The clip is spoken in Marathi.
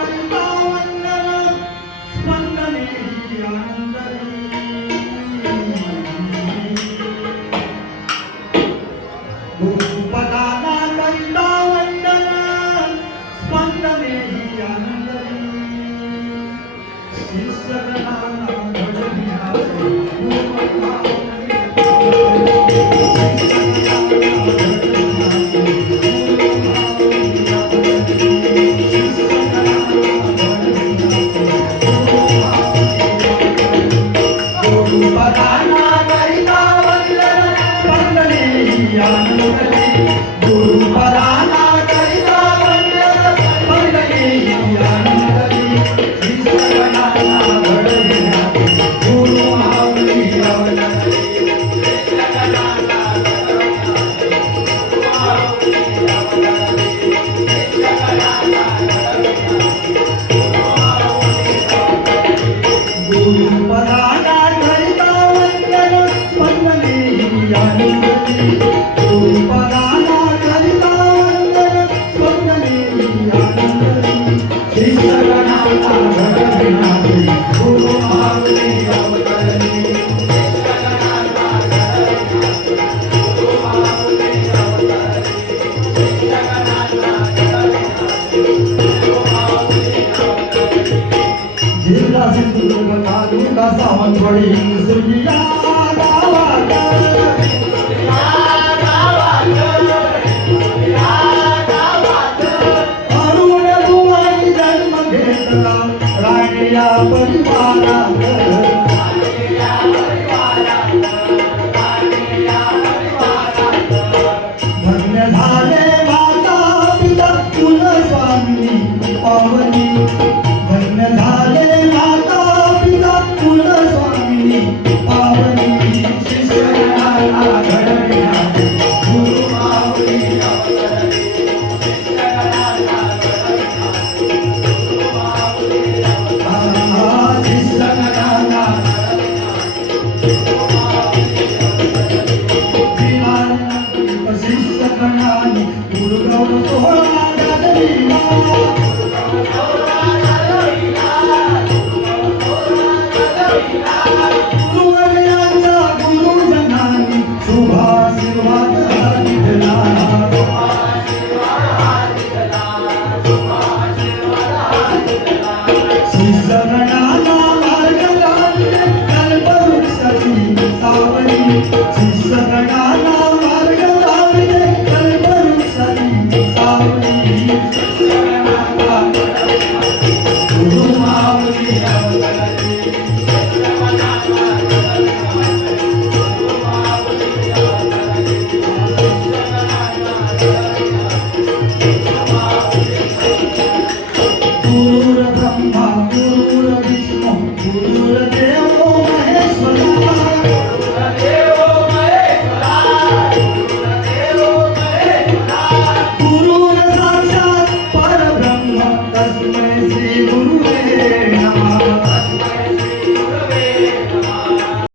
करिता वंदन स्पंदने आनंदरी गुरुपदाना करिता वंदन स्पंदने आनंदरी शिष्यगणांना घडविणारे गुरुपदाना करिता वंदन स्पंदने आनंदरी शिष्यगणांना घडविणारे गुरु माऊली अवतरली गुरुपदाना करिता वंदन स्पंदने आनंदरी गुरुपदाना करिता वंदन स्पंदने आनंदरी शिष्यगणांना घडविणारे गुरु माऊली अवतरली जिल्हा सिंधुदुर्ग तालुका सावंतवाडी सुर्या गावात अरुण बुवाई जन्म घेतला राणीया परिवारात धन्य झाले माता पिता कुलस्वामिनी पावनी